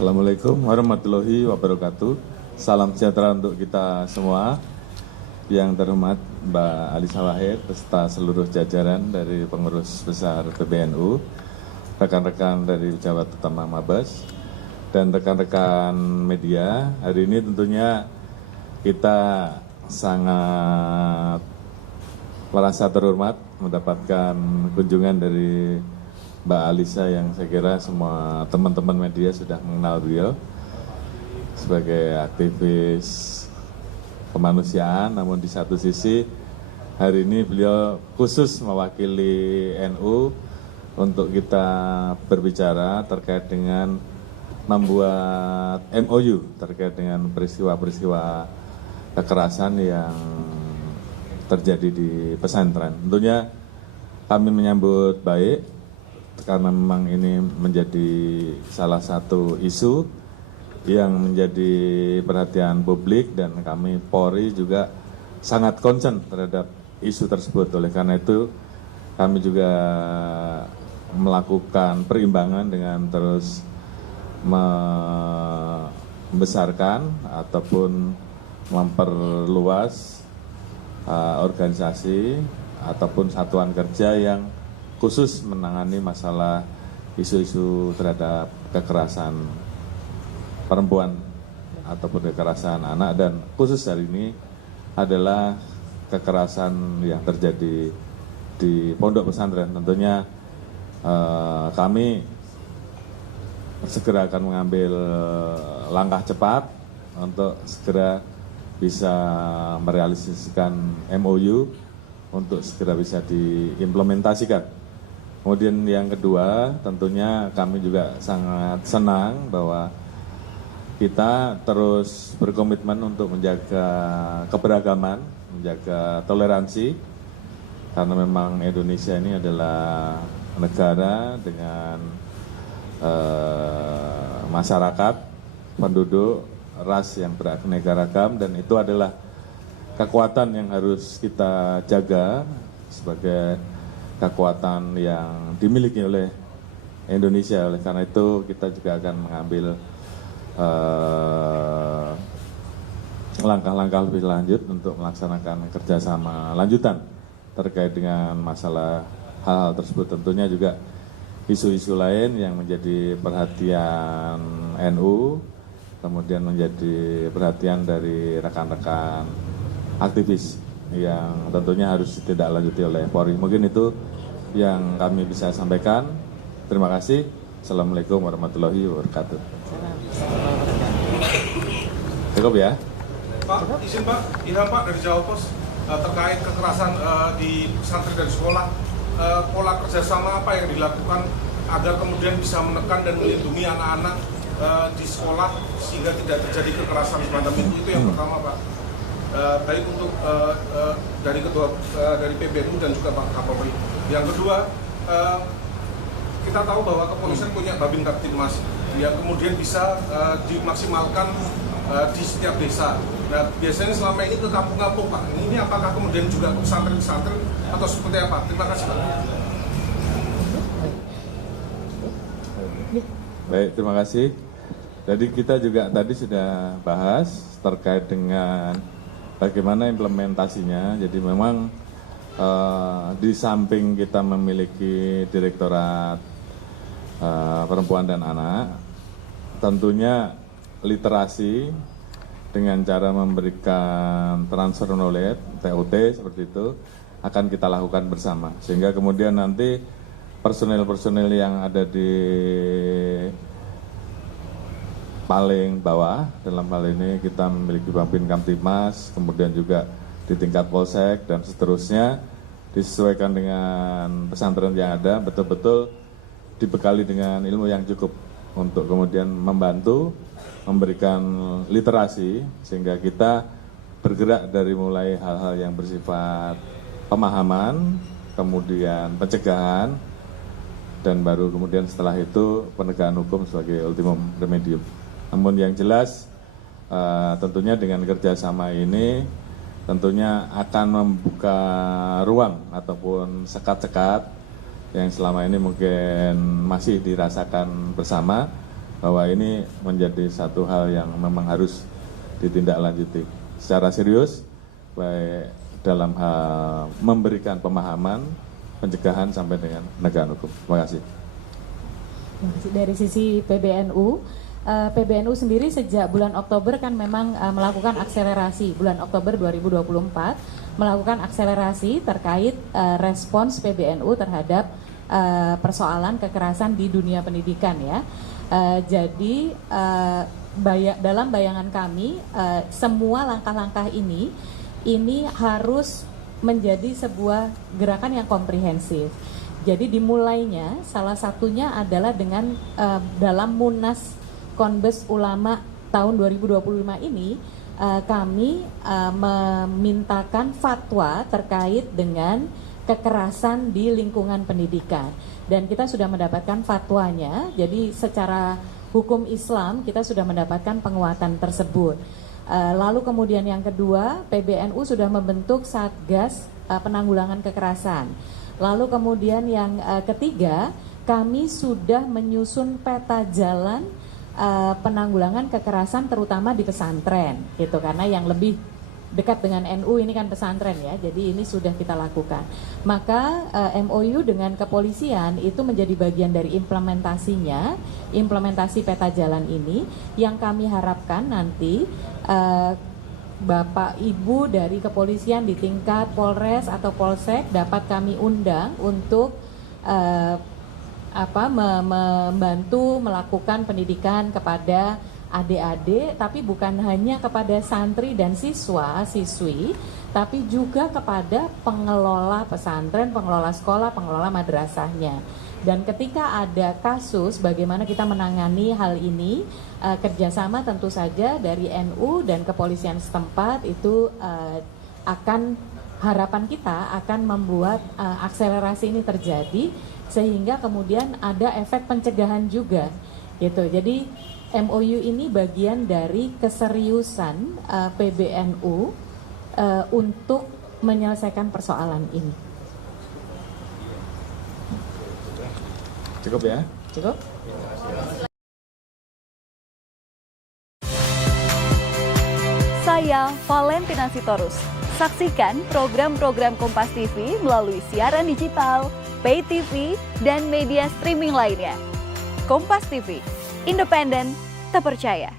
Assalamualaikum warahmatullahi wabarakatuh. Salam sejahtera untuk kita semua. Yang terhormat Mbak Alisa Wahid beserta seluruh jajaran dari pengurus besar PBNU, rekan-rekan dari Pejabat Utama Mabes, dan rekan-rekan media. Hari ini tentunya kita sangat merasa terhormat mendapatkan kunjungan dari Mbak Alisa yang saya kira semua teman-teman media sudah mengenal beliau sebagai aktivis kemanusiaan, namun di satu sisi hari ini beliau khusus mewakili NU untuk kita berbicara terkait dengan membuat MOU terkait dengan peristiwa-peristiwa kekerasan yang terjadi di pesantren. Tentunya kami menyambut baik karena memang ini menjadi salah satu isu yang menjadi perhatian publik dan kami Polri juga sangat concern terhadap isu tersebut. Oleh karena itu kami juga melakukan perimbangan dengan terus membesarkan ataupun memperluas organisasi ataupun satuan kerja yang khusus menangani masalah isu-isu terhadap kekerasan perempuan ataupun kekerasan anak, dan khusus hari ini adalah kekerasan yang terjadi di pondok pesantren. Tentunya kami segera akan mengambil langkah cepat untuk segera bisa merealisasikan MOU untuk segera bisa diimplementasikan. Kemudian yang kedua, tentunya kami juga sangat senang bahwa kita terus berkomitmen untuk menjaga keberagaman, menjaga toleransi, karena memang Indonesia ini adalah negara dengan masyarakat, penduduk, ras yang beraneka ragam, dan itu adalah kekuatan yang harus kita jaga sebagai kekuatan yang dimiliki oleh Indonesia. Oleh karena itu kita juga akan mengambil langkah-langkah lebih lanjut untuk melaksanakan kerjasama lanjutan terkait dengan masalah hal-hal tersebut. Tentunya juga isu-isu lain yang menjadi perhatian NU, kemudian menjadi perhatian dari rekan-rekan aktivis yang tentunya harus ditindaklanjuti oleh Polri. Mungkin itu yang kami bisa sampaikan. Terima kasih. Assalamualaikum warahmatullahi wabarakatuh. Cukup ya? Pak, izin Pak, Ilham Pak dari Jawa Pos terkait kekerasan di pesantren dan sekolah, pola kerjasama apa yang dilakukan agar kemudian bisa menekan dan melindungi anak-anak di sekolah sehingga tidak terjadi kekerasan semacam itu yang pertama Pak. Baik untuk dari ketua dari PBNU dan juga Pak Kapolri. Yang kedua, kita tahu bahwa kepolisian punya Babin Kaptipmas yang kemudian bisa dimaksimalkan di setiap desa. Nah, biasanya selama ini ke kampung-kampung Pak. Ini apakah kemudian juga ke pesantren-pesantren atau seperti apa? Terima kasih Pak. Baik, terima kasih. Jadi kita juga tadi sudah bahas terkait dengan bagaimana implementasinya. Jadi memang di samping kita memiliki Direktorat Perempuan dan Anak, tentunya literasi dengan cara memberikan transfer knowledge, TOT seperti itu, akan kita lakukan bersama. Sehingga kemudian nanti personil-personil yang ada di paling bawah, dalam hal ini kita memiliki Babin Kamtipmas, kemudian juga di tingkat Polsek dan seterusnya, disesuaikan dengan pesantren yang ada, betul-betul dibekali dengan ilmu yang cukup untuk kemudian membantu memberikan literasi sehingga kita bergerak dari mulai hal-hal yang bersifat pemahaman, kemudian pencegahan, dan baru kemudian setelah itu penegakan hukum sebagai ultimum remedium. Namun yang jelas tentunya dengan kerjasama ini tentunya akan membuka ruang ataupun sekat-sekat yang selama ini mungkin masih dirasakan bersama, bahwa ini menjadi satu hal yang memang harus ditindaklanjuti secara serius, baik dalam hal memberikan pemahaman, pencegahan sampai dengan penegakan hukum. Terima kasih. Dari sisi PBNU, PBNU sendiri sejak bulan Oktober kan memang melakukan akselerasi, bulan Oktober 2024 melakukan akselerasi terkait respons PBNU terhadap persoalan kekerasan di dunia pendidikan ya. Jadi dalam bayangan kami semua langkah-langkah ini harus menjadi sebuah gerakan yang komprehensif. Jadi dimulainya salah satunya adalah dengan dalam Munas Konbes Ulama tahun 2025 ini kami memintakan fatwa terkait dengan kekerasan di lingkungan pendidikan, dan kita sudah mendapatkan fatwanya. Jadi secara hukum Islam kita sudah mendapatkan penguatan tersebut. Lalu kemudian yang kedua, PBNU sudah membentuk Satgas Penanggulangan Kekerasan. Lalu kemudian yang ketiga, kami sudah menyusun peta jalan penanggulangan kekerasan terutama di pesantren gitu, karena yang lebih dekat dengan NU ini kan pesantren ya, jadi ini sudah kita lakukan. Maka MOU dengan kepolisian itu menjadi bagian dari implementasinya, implementasi peta jalan ini yang kami harapkan nanti Bapak Ibu dari kepolisian di tingkat Polres atau Polsek dapat kami undang untuk membantu melakukan pendidikan kepada adik-adik, tapi bukan hanya kepada santri dan siswa-siswi, tapi juga kepada pengelola pesantren, pengelola sekolah, pengelola madrasahnya. Dan ketika ada kasus, bagaimana kita menangani hal ini, kerjasama tentu saja dari NU dan kepolisian setempat itu harapan kita akan membuat akselerasi ini terjadi, sehingga kemudian ada efek pencegahan juga, gitu. Jadi MOU ini bagian dari keseriusan PBNU untuk menyelesaikan persoalan ini. Cukup ya? Cukup? Saya Valentina Sitorus. Saksikan program-program Kompas TV melalui siaran digital, pay TV, dan media streaming lainnya. Kompas TV, independen, terpercaya.